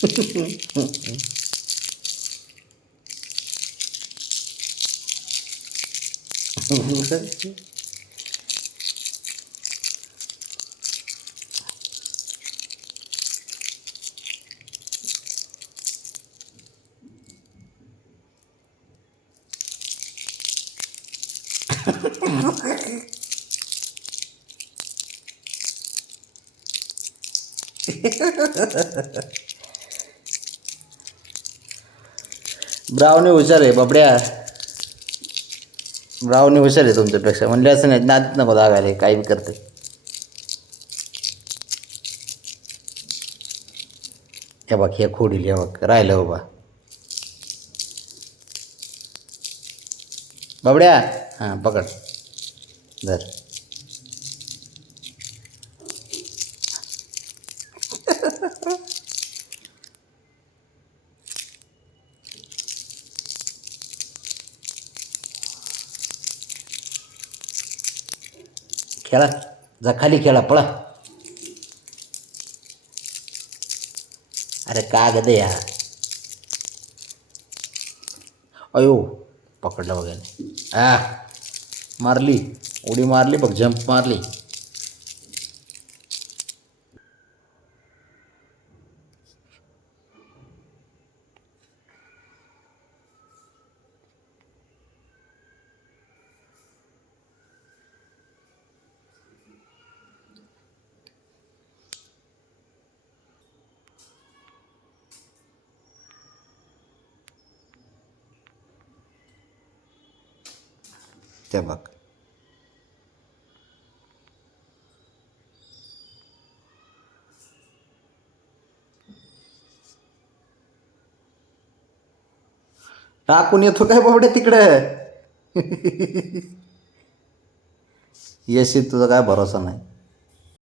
Ha ha ha ha ha ha. ब्रावनी हुशार आहे बाबड्या. ब्रावनी हुशार आहे तुमच्यापेक्षा. म्हणले असं नाही नात नको दागायला काही बी करते. हे बघ हे खोडील हे बघ राहिलं बाबा बाबड्या हां पकड. धर. खेळा जा खाली खेळा पळा. अरे कागद या अयो पकडला वगैरे आ मारली. उडी मारली बघ जंप मारली. ते बघ टाकून येतो काय बाबड्या तिकडे? येशील तुझा काय भरोसा नाही.